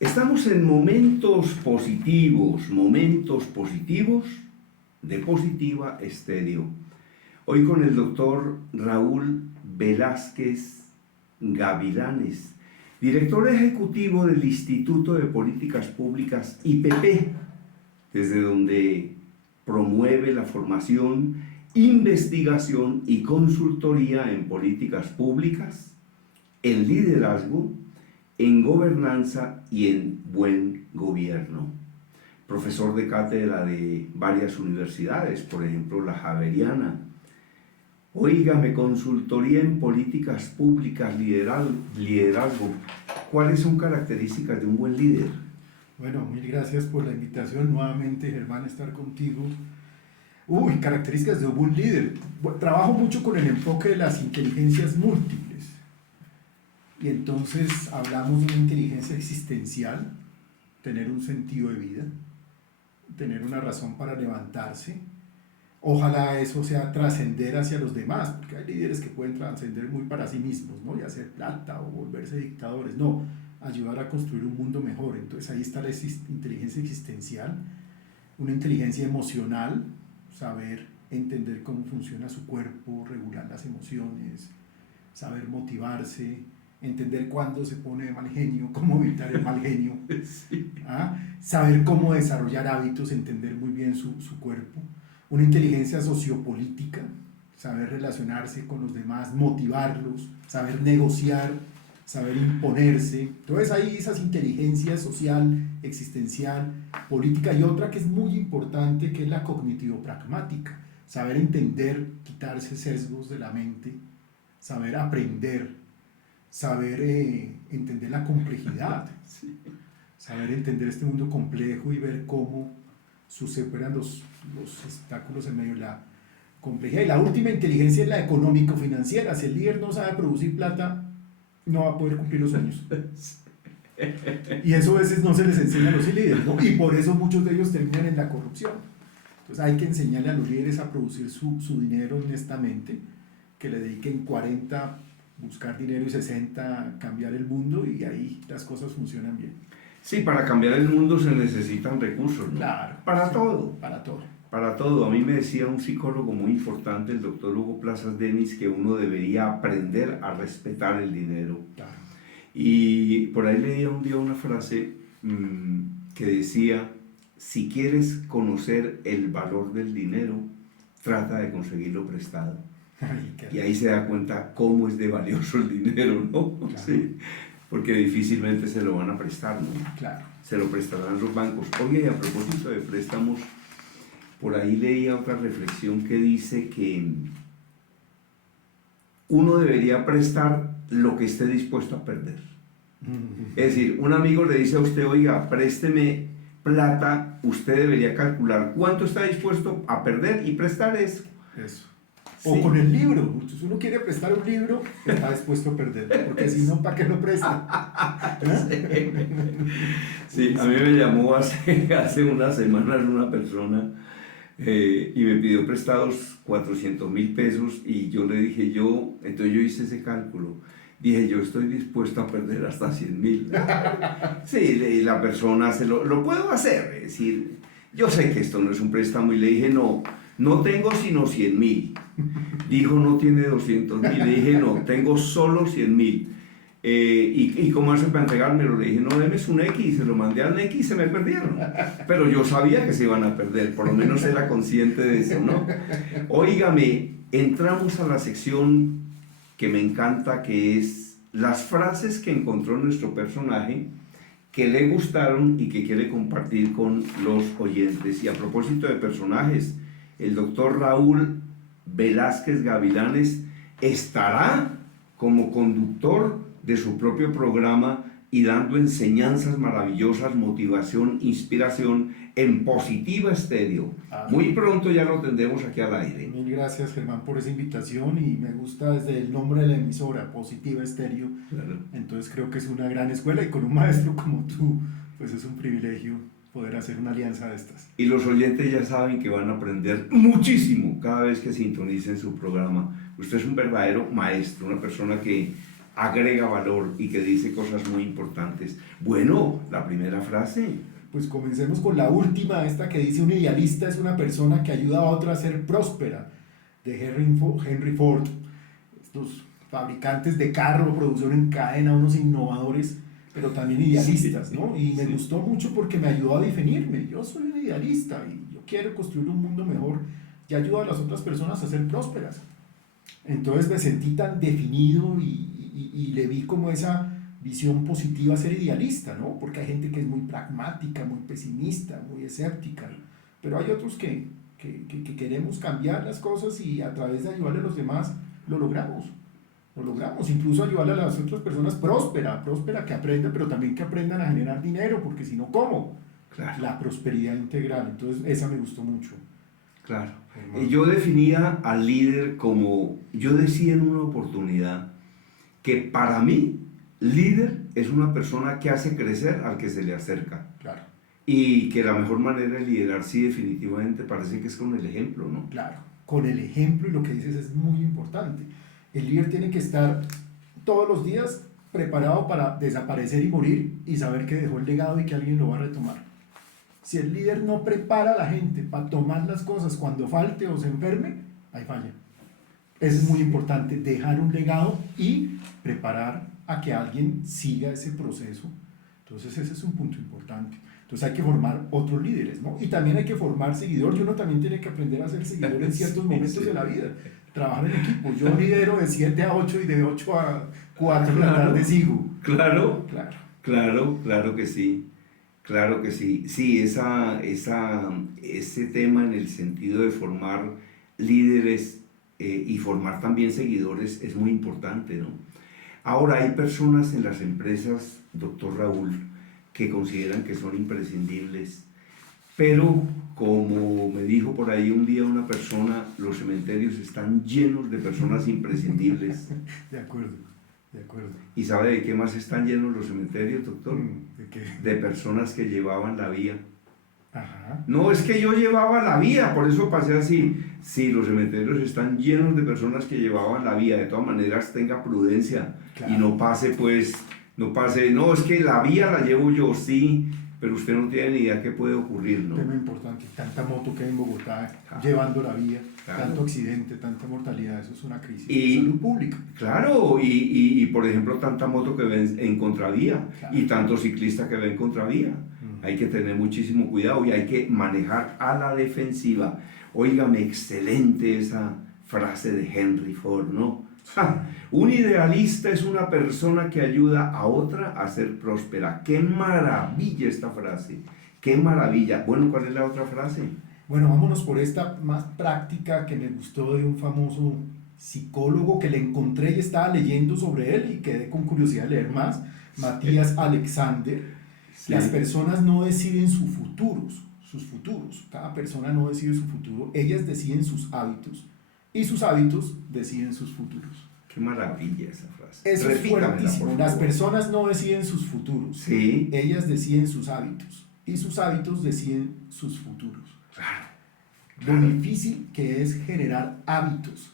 Estamos en momentos positivos de Positiva Estéreo. Hoy con el doctor Raúl Velázquez Gavilanes, director ejecutivo del Instituto de Políticas Públicas IPP, desde donde promueve la formación, investigación y consultoría en políticas públicas, en liderazgo, en gobernanza y en buen gobierno. Profesor de cátedra de varias universidades, por ejemplo la Javeriana. Óigame, consultoría en políticas públicas, liderazgo. ¿Cuáles son características de un buen líder? Bueno, mil gracias por la invitación nuevamente, Germán, a estar contigo. Características de un buen líder. Trabajo mucho con el enfoque de las inteligencias múltiples. Y entonces hablamos de una inteligencia existencial, tener un sentido de vida, tener una razón para levantarse. Ojalá eso sea trascender hacia los demás, porque hay líderes que pueden trascender muy para sí mismos, ¿no? Y hacer plata o volverse dictadores. No, ayudar a construir un mundo mejor. Entonces ahí está la inteligencia existencial, una inteligencia emocional, saber entender cómo funciona su cuerpo, regular las emociones, saber motivarse, entender cuándo se pone de mal genio, cómo evitar el mal genio, sí. Saber cómo desarrollar hábitos, entender muy bien su cuerpo, una inteligencia sociopolítica, saber relacionarse con los demás, motivarlos, saber negociar, saber imponerse. Entonces hay esas inteligencias social, existencial, política, y otra que es muy importante, que es la cognitivo-pragmática, saber entender, quitarse sesgos de la mente, saber aprender, saber entender la complejidad, sí. Saber entender este mundo complejo y ver cómo superan los obstáculos en medio de la complejidad. Y la última inteligencia es la económico-financiera. Si el líder no sabe producir plata, no va a poder cumplir los sueños. Y eso a veces no se les enseña a los líderes, ¿no? Y por eso muchos de ellos terminan en la corrupción. Entonces hay que enseñarle a los líderes a producir su dinero honestamente, que le dediquen 40 buscar dinero y 60 cambiar el mundo, y ahí las cosas funcionan bien. Sí, para cambiar el mundo se necesitan recursos, ¿no? Claro. Para sí, todo. Para todo. Para todo. A mí me decía un psicólogo muy importante, el doctor Hugo Plazas Denis, que uno debería aprender a respetar el dinero. Claro. Y por ahí leía un día una frase que decía: si quieres conocer el valor del dinero, trata de conseguirlo prestado. Ay, y ahí se da cuenta cómo es de valioso el dinero, ¿no? Claro. Sí, porque difícilmente se lo van a prestar, ¿no? Claro. Se lo prestarán los bancos. Oye, y a propósito de préstamos, por ahí leía otra reflexión que dice que uno debería prestar lo que esté dispuesto a perder. Es decir, un amigo le dice a usted: oiga, présteme plata, usted debería calcular cuánto está dispuesto a perder y prestar eso. O sí. Con el libro, si uno quiere prestar un libro, está dispuesto a perder, porque si no, ¿para qué lo presta? Sí, a mí me llamó hace unas semanas una persona y me pidió prestados 400.000 pesos, y yo le dije, entonces yo hice ese cálculo, dije, yo estoy dispuesto a perder hasta 100.000. Sí, y la persona lo puedo hacer, es decir, yo sé que esto no es un préstamo, y le dije, no tengo sino 100.000. Dijo, no tiene 200.000. Le dije, no, tengo solo 100.000. ¿Y cómo hace para entregármelo? Le dije, no, deme un X. Se lo mandé al X y se me perdieron. Pero yo sabía que se iban a perder, por lo menos era consciente de eso, ¿no? Óigame, entramos a la sección que me encanta, que es las frases que encontró nuestro personaje, que le gustaron y que quiere compartir con los oyentes. Y a propósito de personajes, el doctor Raúl Velázquez Gavilanes estará como conductor de su propio programa y dando enseñanzas maravillosas, motivación, inspiración en Positiva Estéreo. Muy pronto ya lo tendremos aquí al aire. Mil gracias, Germán, por esa invitación, y me gusta desde el nombre de la emisora, Positiva Estéreo. Claro. Entonces creo que es una gran escuela, y con un maestro como tú, pues es un privilegio poder hacer una alianza de estas. Y los oyentes ya saben que van a aprender muchísimo cada vez que sintonicen su programa. Usted es un verdadero maestro, una persona que agrega valor y que dice cosas muy importantes. Bueno, la primera frase. Pues comencemos con la última, esta que dice: un idealista es una persona que ayuda a otra a ser próspera, de Henry Ford. Estos fabricantes de carro, producción en cadena, unos innovadores, pero también idealistas, ¿no? Y me gustó mucho porque me ayudó a definirme. Yo soy un idealista y yo quiero construir un mundo mejor y ayudo a las otras personas a ser prósperas. Entonces me sentí tan definido y le vi como esa visión positiva a ser idealista, ¿no? Porque hay gente que es muy pragmática, muy pesimista, muy escéptica, pero hay otros que queremos cambiar las cosas y a través de ayudarle a los demás lo logramos, incluso ayudarle a las otras personas próspera que aprendan, pero también que aprendan a generar dinero, porque si no, ¿cómo? Claro. La prosperidad integral. Entonces esa me gustó mucho. Claro. Yo definía al líder como, yo decía en una oportunidad que para mí líder es una persona que hace crecer al que se le acerca. Claro. Y que la mejor manera de liderar, sí, definitivamente parece que es con el ejemplo, ¿no? Claro, con el ejemplo, y lo que dices es muy importante. El líder tiene que estar todos los días preparado para desaparecer y morir y saber que dejó el legado y que alguien lo va a retomar. Si el líder no prepara a la gente para tomar las cosas cuando falte o se enferme, ahí falla. Eso es muy importante, dejar un legado y preparar a que alguien siga ese proceso. Entonces ese es un punto importante. Entonces hay que formar otros líderes, ¿no? Y también hay que formar seguidores, y uno también tiene que aprender a ser seguidor en ciertos momentos de la vida. Trabajar en equipo. Yo lidero de 7 a 8 y de 8 a 4 de la tarde sigo. Claro que sí. Claro que sí. Sí, ese tema en el sentido de formar líderes y formar también seguidores es muy importante, ¿no? Ahora, hay personas en las empresas, doctor Raúl, que consideran que son imprescindibles, pero como me dijo por ahí un día una persona, los cementerios están llenos de personas imprescindibles. De acuerdo. ¿Y sabe de qué más están llenos los cementerios, doctor? ¿De qué? De personas que llevaban la vía. Ajá. No, es que yo llevaba la vía, por eso pasé así. Sí, los cementerios están llenos de personas que llevaban la vía. De todas maneras, tenga prudencia. Claro. Y no pase, no, es que la vía la llevo yo, sí, pero usted no tiene ni idea qué puede ocurrir, ¿no? Tema importante, tanta moto que hay en Bogotá, llevando la vía, tanto accidente, tanta mortalidad, eso es una crisis de salud pública. Claro, y por ejemplo, tanta moto que ven en contravía, y tanto ciclista que ven en contravía. Hay que tener muchísimo cuidado y hay que manejar a la defensiva. Óigame, excelente esa frase de Henry Ford, ¿no? Un idealista es una persona que ayuda a otra a ser próspera. ¡Qué maravilla esta frase! ¡Qué maravilla! Bueno, ¿cuál es la otra frase? Bueno, vámonos por esta más práctica que me gustó de un famoso psicólogo que le encontré y estaba leyendo sobre él y quedé con curiosidad de leer más, Matías Alexander. Sí. Las personas no deciden sus futuros. Cada persona no decide su futuro, ellas deciden sus hábitos y sus hábitos deciden sus futuros. Qué maravilla esa frase. Eso es fuertísimo. Las personas no deciden sus futuros, sí. Ellas deciden sus hábitos y sus hábitos deciden sus futuros. Claro. Lo difícil que es generar hábitos,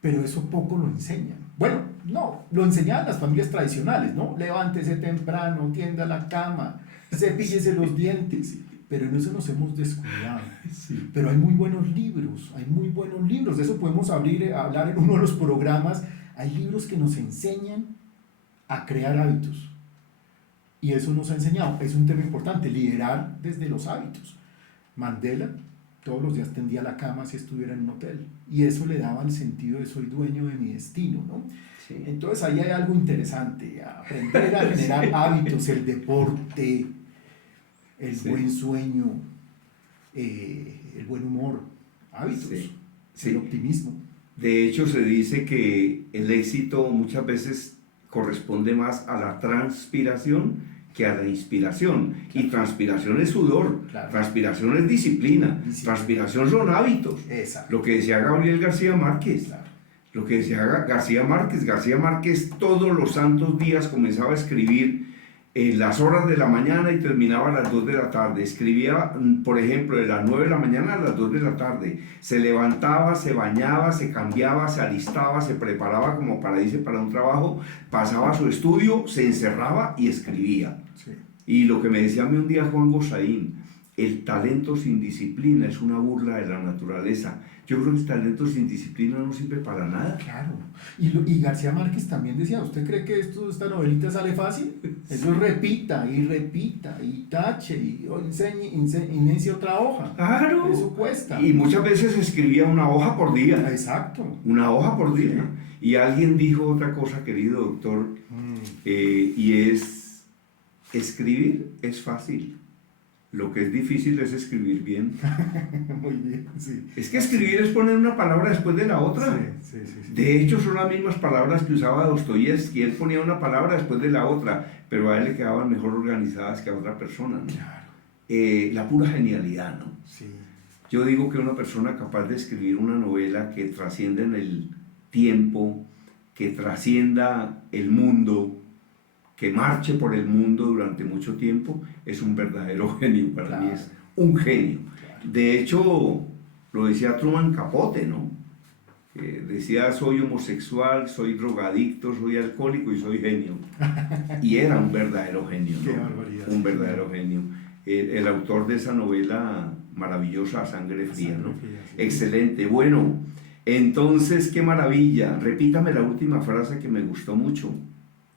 pero eso poco lo enseñan. Bueno, no, lo enseñaban las familias tradicionales, ¿no? Levántese temprano, tienda la cama, cepíllese los dientes. Pero en eso nos hemos descuidado. Sí. Pero hay muy buenos libros, de eso podemos hablar en uno de los programas. Hay libros que nos enseñan a crear hábitos. Y eso nos ha enseñado, es un tema importante, liderar desde los hábitos. Mandela todos los días tendía la cama si estuviera en un hotel. Y eso le daba el sentido de soy dueño de mi destino, ¿no? Sí. Entonces ahí hay algo interesante, aprender a generar hábitos, el deporte, el buen sueño, el buen humor, hábitos, el optimismo. De hecho, se dice que el éxito muchas veces corresponde más a la transpiración que a la inspiración. Claro. Y transpiración es sudor, claro. Transpiración es disciplina, transpiración son hábitos. Exacto. Lo que decía Gabriel García Márquez. Claro. Lo que decía García Márquez todos los santos días comenzaba a escribir en las horas de la mañana y terminaba a las 2 de la tarde. Escribía, por ejemplo, de las 9 de la mañana a las 2 de la tarde. Se levantaba, se bañaba, se cambiaba, se alistaba, se preparaba como para irse para un trabajo, pasaba a su estudio, se encerraba y escribía. Sí. Y lo que me decía a mí un día Juan Gosaín, el talento sin disciplina es una burla de la naturaleza. Yo creo que el talento sin disciplina no sirve para nada. Claro. Y García Márquez también decía, ¿usted cree que esta novelita sale fácil? Eso repita y tache y inicie otra hoja. Claro. Eso cuesta. Y muchas veces escribía una hoja por día. Exacto. Una hoja por día. Sí. Y alguien dijo otra cosa, querido doctor, y es, escribir es fácil. Lo que es difícil es escribir bien. Muy bien, sí. Es que escribir es poner una palabra después de la otra. Sí. De hecho, son las mismas palabras que usaba Dostoyevski. Él ponía una palabra después de la otra, pero a él le quedaban mejor organizadas que a otra persona, ¿no? Claro. La pura genialidad, ¿no? Sí. Yo digo que una persona capaz de escribir una novela que trascienda en el tiempo, que trascienda el mundo, que marche por el mundo durante mucho tiempo, es un verdadero genio. Para mí es un genio. Claro. De hecho, lo decía Truman Capote, ¿no? Decía, soy homosexual, soy drogadicto, soy alcohólico y soy genio. Y era un verdadero genio, ¿no? Qué barbaridad. Un verdadero genio. El autor de esa novela maravillosa, Sangre Fría, ¿no? Sí. Excelente. Bueno, entonces, qué maravilla. Repítame la última frase que me gustó mucho.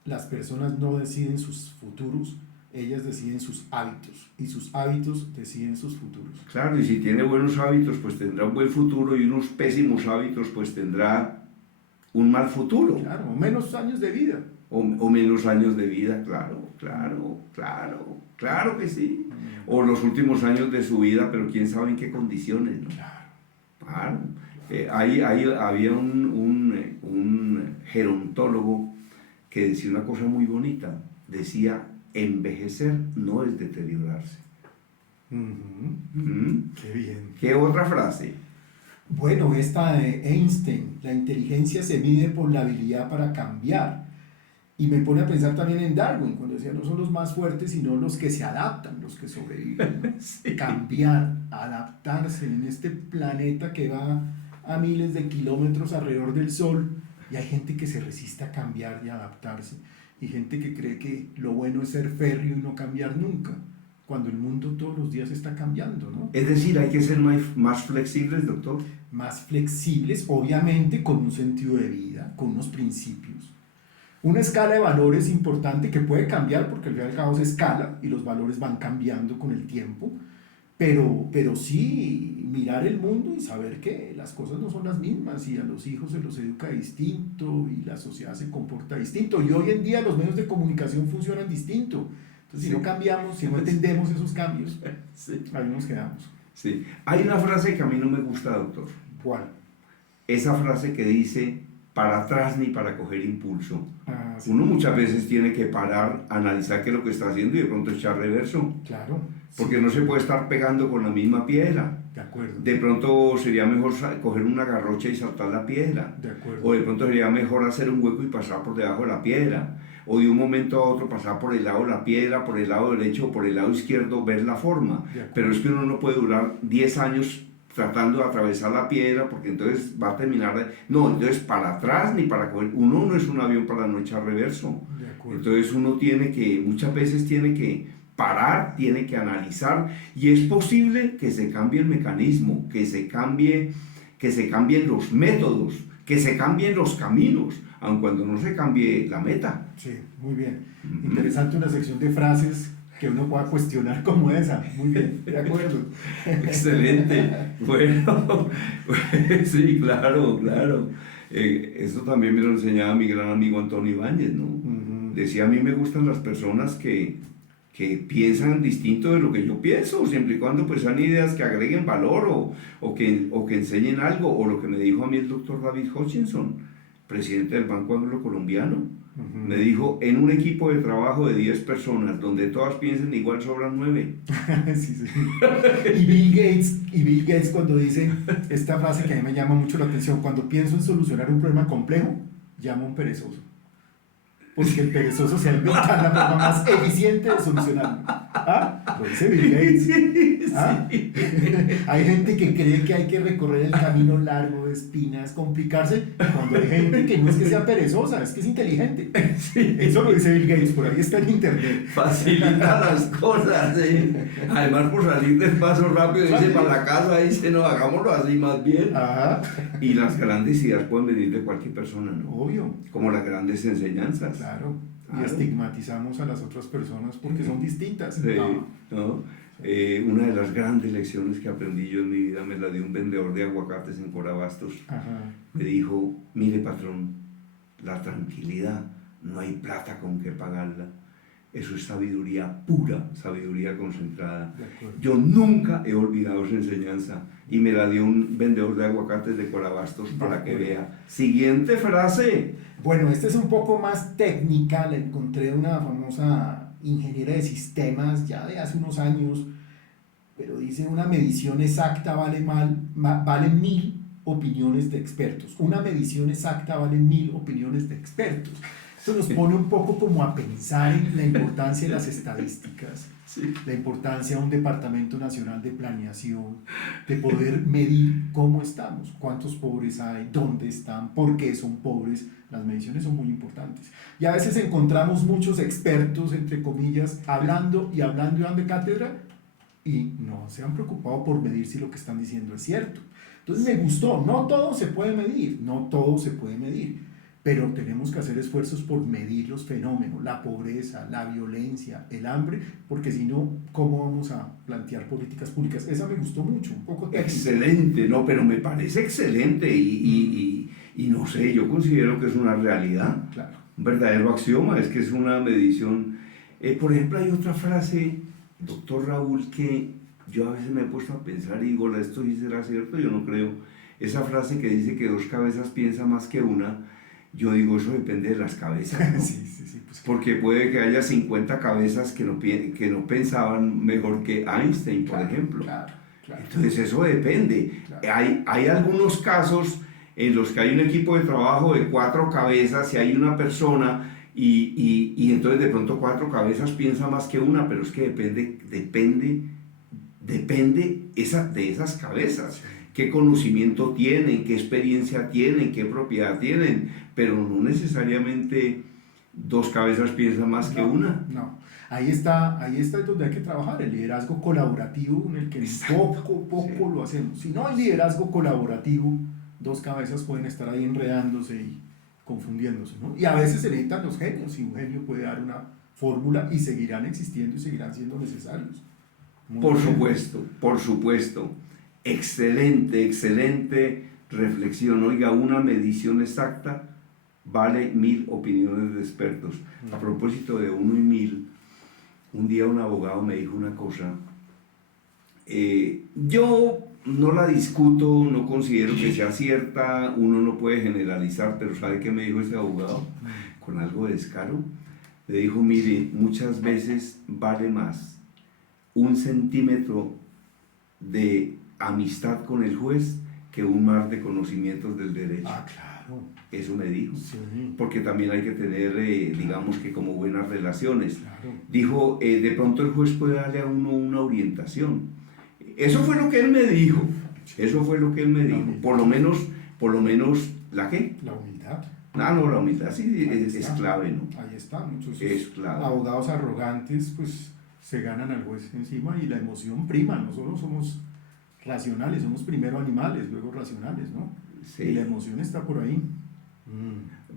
Las personas no deciden sus futuros, ellas deciden sus hábitos, y sus hábitos deciden sus futuros. Claro, y si tiene buenos hábitos, pues tendrá un buen futuro, y unos pésimos hábitos, pues tendrá un mal futuro. Claro, o menos años de vida. O menos años de vida, claro que sí. O los últimos años de su vida, pero quién sabe en qué condiciones, ¿no? Claro. Había un gerontólogo que decía una cosa muy bonita. Decía, envejecer no es deteriorarse. Qué bien. ¿Qué otra frase? Bueno, esta de Einstein, la inteligencia se mide por la habilidad para cambiar. Y me pone a pensar también en Darwin, cuando decía, no son los más fuertes, sino los que se adaptan, los que sobreviven, ¿no? Sí. Cambiar, adaptarse en este planeta que va a miles de kilómetros alrededor del Sol, y hay gente que se resiste a cambiar y adaptarse, y gente que cree que lo bueno es ser férreo y no cambiar nunca, cuando el mundo todos los días está cambiando, ¿no? Es decir, hay que ser más flexibles, doctor. Más flexibles, obviamente con un sentido de vida, con unos principios. Una escala de valores importante que puede cambiar, porque al fin y al cabo se escala y los valores van cambiando con el tiempo, pero sí mirar el mundo y saber que las cosas no son las mismas, y a los hijos se los educa distinto y la sociedad se comporta distinto, y hoy en día los medios de comunicación funcionan distinto. Entonces, si no cambiamos, si no entendemos esos cambios, ahí nos quedamos. Sí. Hay una frase que a mí no me gusta, doctor. ¿Cuál? Esa frase que dice, para atrás ni para coger impulso. Sí. Uno muchas veces tiene que parar, analizar qué es lo que está haciendo y de pronto echar reverso. Claro. Porque no se puede estar pegando con la misma piedra. De acuerdo. De pronto sería mejor coger una garrocha y saltar la piedra. De acuerdo. O de pronto sería mejor hacer un hueco y pasar por debajo de la piedra. O de un momento a otro pasar por el lado de la piedra, por el lado derecho o por el lado izquierdo, ver la forma. Pero es que uno no puede durar 10 años tratando de atravesar la piedra, porque entonces va a terminar... No, entonces para atrás ni para coger... Uno no es un avión para no echar reverso. De acuerdo. Entonces uno tiene que, muchas veces tiene que parar, tiene que analizar, y es posible que se cambie el mecanismo, que se cambien los métodos, que se cambien los caminos, aun cuando no se cambie la meta. Sí, muy bien. Interesante una sección de frases que uno pueda cuestionar como esa. Muy bien, de acuerdo. Excelente. Bueno, sí, claro. Esto también me lo enseñaba mi gran amigo Antonio Ibáñez, ¿no? Decía, a mí me gustan las personas que piensan distinto de lo que yo pienso, siempre y cuando pues sean ideas que agreguen valor o que enseñen algo, o lo que me dijo a mí el doctor David Hutchinson, presidente del Banco Anglo Colombiano. Me dijo, en un equipo de trabajo de 10 personas, donde todas piensen igual, sobran 9. Sí. Y Bill Gates cuando dice esta frase que a mí me llama mucho la atención, cuando pienso en solucionar un problema complejo, llamo a un perezoso. porque el perezoso se ha inventado la forma más eficiente de solucionarlo. ¿Ah? Lo dice Bill Gates. ¿Ah? Hay gente que cree que hay que recorrer el camino largo de espinas, complicarse, cuando hay gente que no es que sea perezosa, es que es inteligente. Eso lo dice Bill Gates, por ahí está en internet. Facilita las cosas, ¿eh? Además, por salir del paso rápido, dice para la casa, dice, no, hagámoslo así más bien. Ajá. Y las grandes ideas pueden venir de cualquier persona, ¿no? Obvio. Como las grandes enseñanzas. Claro. Y Claro. estigmatizamos a las otras personas porque son distintas. Sí, No. ¿no? Una de las grandes lecciones que aprendí yo en mi vida me la dio un vendedor de aguacates en Corabastos. Ajá. Me dijo, mire patrón, la tranquilidad, no hay plata con que pagarla. Eso es sabiduría pura, sabiduría concentrada. De acuerdo. Yo nunca he olvidado esa enseñanza y me la dio un vendedor de aguacates de Corabastos para que vea. Siguiente frase. Bueno, esta es un poco más técnica, la encontré de una famosa ingeniera de sistemas ya de hace unos años, pero dice una medición exacta vale 1000 opiniones de expertos. Una medición exacta vale 1000 opiniones de expertos. Esto nos pone un poco como a pensar en la importancia de las estadísticas, Sí. la importancia de un Departamento Nacional de Planeación, de poder medir cómo estamos, cuántos pobres hay, dónde están, por qué son pobres. Las mediciones son muy importantes. Y a veces encontramos muchos expertos, entre comillas, hablando y dando cátedra y no se han preocupado por medir si lo que están diciendo es cierto. Entonces me gustó, no todo se puede medir, no todo se puede medir, pero tenemos que hacer esfuerzos por medir los fenómenos, la pobreza, la violencia, el hambre, porque si no, ¿cómo vamos a plantear políticas públicas? Esa me gustó mucho, un poco técnica. Excelente, no, pero me parece excelente y no sé, yo considero que es una realidad, Claro. un verdadero axioma, es que es una medición. Por ejemplo, hay otra frase, doctor Raúl, que yo a veces me he puesto a pensar y digo, esto sí será cierto, yo no creo. Esa frase que dice que 2 cabezas piensan más que una, yo digo, eso depende de las cabezas, ¿no? Sí, pues, Porque puede que haya 50 cabezas que no pensaban mejor que Einstein, por claro, ejemplo. Claro. Entonces eso depende. Claro. Hay algunos casos en los que hay un equipo de trabajo de 4 cabezas y hay una persona y entonces de pronto 4 cabezas piensa más que una, pero es que depende de esas cabezas. Qué conocimiento tienen, qué experiencia tienen, qué propiedad tienen, pero no necesariamente 2 cabezas piensan más que una. No, ahí está donde hay que trabajar, el liderazgo colaborativo en el que poco lo hacemos. Si no hay liderazgo colaborativo, 2 cabezas pueden estar ahí enredándose y confundiéndose, ¿no? Y a veces se necesitan los genios, y un genio puede dar una fórmula y seguirán existiendo y seguirán siendo necesarios. Por supuesto. Excelente reflexión. Oiga, una medición exacta vale 1000 opiniones de expertos. A propósito de 1 y 1000, un día un abogado me dijo una cosa. Yo no la discuto, no considero que sea cierta, uno no puede generalizar, pero ¿sabe qué me dijo ese abogado? Con algo de descaro. Le dijo, mire, muchas veces vale más 1 centímetro de amistad con el juez que un mar de conocimientos del derecho. Ah, claro. Eso me dijo. Sí. Porque también hay que tener, digamos que como buenas relaciones. Claro. Dijo, de pronto el juez puede darle a uno una orientación. Eso fue lo que él me dijo. Por lo menos, ¿la qué? La humildad. No, la humildad sí es clave, ¿no? Ahí está, muchos Es clave. abogados arrogantes pues se ganan al juez encima y la emoción prima. Nosotros somos racionales, somos primero animales, luego racionales, ¿no? Sí. Y la emoción está por ahí.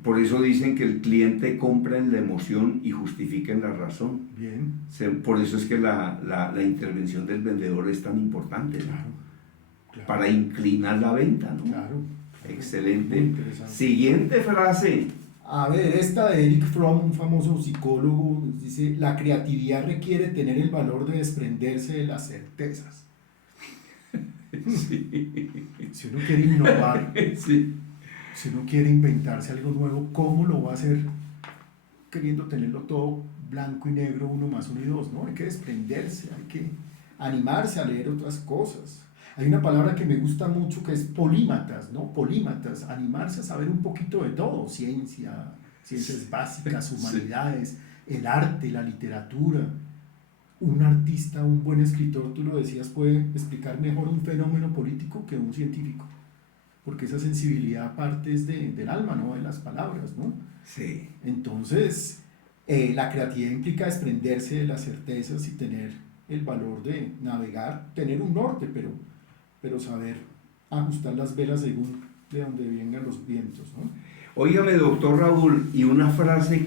Por eso dicen que el cliente compra en la emoción y justifica en la razón. Bien. Por eso es que la intervención del vendedor es tan importante, ¿no? Claro. Para inclinar la venta, ¿no? Claro. Excelente. Muy interesante. Siguiente frase. A ver, esta de Eric Fromm, un famoso psicólogo, dice, la creatividad requiere tener el valor de desprenderse de las certezas. Sí. Si uno quiere innovar, Sí. si uno quiere inventarse algo nuevo, ¿cómo lo va a hacer queriendo tenerlo todo blanco y negro, 1 más 1 y 2? ¿No? Hay que desprenderse, hay que animarse a leer otras cosas. Hay una palabra que me gusta mucho que es polímatas, ¿no? Polímatas, animarse a saber un poquito de todo, ciencia, ciencias básicas, humanidades, el arte, la literatura. Un artista, un buen escritor, tú lo decías, puede explicar mejor un fenómeno político que un científico, porque esa sensibilidad parte es del alma, no de las palabras, ¿no? Sí. Entonces, la creatividad implica desprenderse de las certezas y tener el valor de navegar, tener un norte, pero saber ajustar las velas según de donde vengan los vientos, ¿no? Óigame, doctor Raúl, y una frase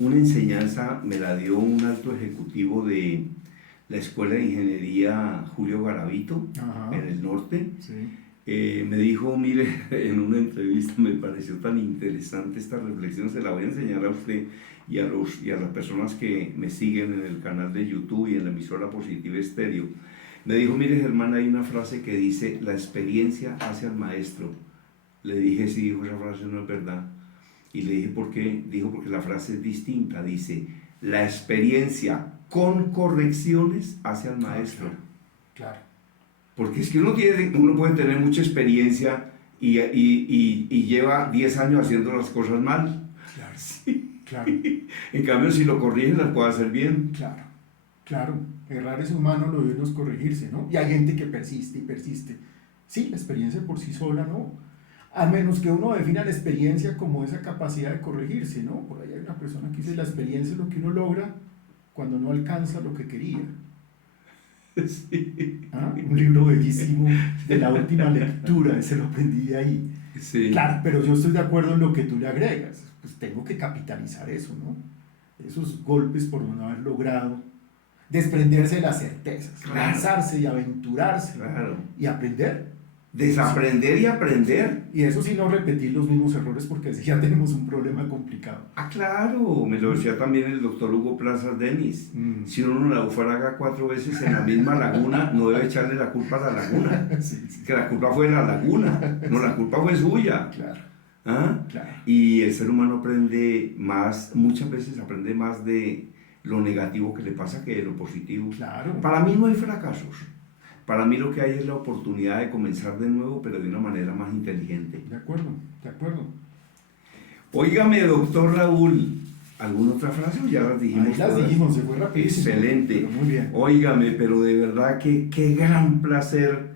una enseñanza me la dio un alto ejecutivo de la Escuela de Ingeniería Julio Garavito, Ajá. en el norte. Sí. Me dijo, mire, en una entrevista me pareció tan interesante esta reflexión, se la voy a enseñar a usted y a las personas que me siguen en el canal de YouTube y en la emisora Positiva Estéreo. Me dijo, mire Germán, hay una frase que dice, la experiencia hace al maestro. Le dije, sí, dijo, esa frase no es verdad. Y le dije, ¿por qué? Dijo, porque la frase es distinta. Dice, la experiencia con correcciones hace al maestro. Claro. Porque es que uno puede tener mucha experiencia y lleva 10 años haciendo las cosas mal. Claro. Sí. Claro. En cambio, si lo corrigen, las puede hacer bien. Claro. Claro. Errar es humano, lo de uno es corregirse, ¿no? Y hay gente que persiste y persiste. Sí, la experiencia por sí sola, ¿no? A menos que uno defina la experiencia como esa capacidad de corregirse, ¿no? Por ahí hay una persona que dice, la experiencia es lo que uno logra cuando no alcanza lo que quería. Sí. ¿Ah? Un libro bellísimo de la última lectura, ese lo aprendí de ahí. Sí. Claro, pero yo estoy de acuerdo en lo que tú le agregas. Pues tengo que capitalizar eso, ¿no? Esos golpes por no haber logrado desprenderse de las certezas, Claro. lanzarse y aventurarse, Claro. y aprender. Desaprender y aprender. Y eso sí, no repetir los mismos errores, porque así ya tenemos un problema complicado. Ah, claro, me lo decía también el doctor Hugo Plazas Denis. Si uno no naufraga 4 veces en la misma laguna, no debe echarle la culpa a la laguna. Sí, sí. Que la culpa fue de la laguna, no, la culpa fue suya. Claro, ¿Ah? claro. Y el ser humano aprende más, muchas veces aprende más de lo negativo que le pasa que de lo positivo. Claro. Para mí no hay fracasos. Para mí lo que hay es la oportunidad de comenzar de nuevo, pero de una manera más inteligente. De acuerdo, de acuerdo. Óigame, doctor Raúl, ¿alguna otra frase o ya las dijimos? Ahí las todas? dijimos, se fue rapidísimo. Excelente. Pero muy bien. Óigame, pero de verdad que qué gran placer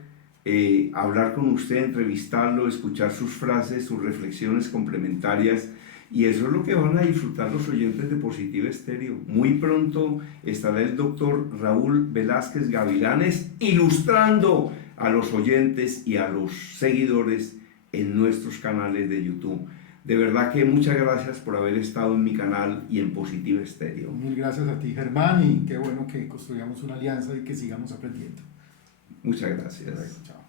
hablar con usted, entrevistarlo, escuchar sus frases, sus reflexiones complementarias. Y eso es lo que van a disfrutar los oyentes de Positiva Estéreo. Muy pronto estará el doctor Raúl Velázquez Gavilanes ilustrando a los oyentes y a los seguidores en nuestros canales de YouTube. De verdad que muchas gracias por haber estado en mi canal y en Positiva Estéreo. Mil gracias a ti, Germán, y qué bueno que construyamos una alianza y que sigamos aprendiendo. Muchas gracias. Chao.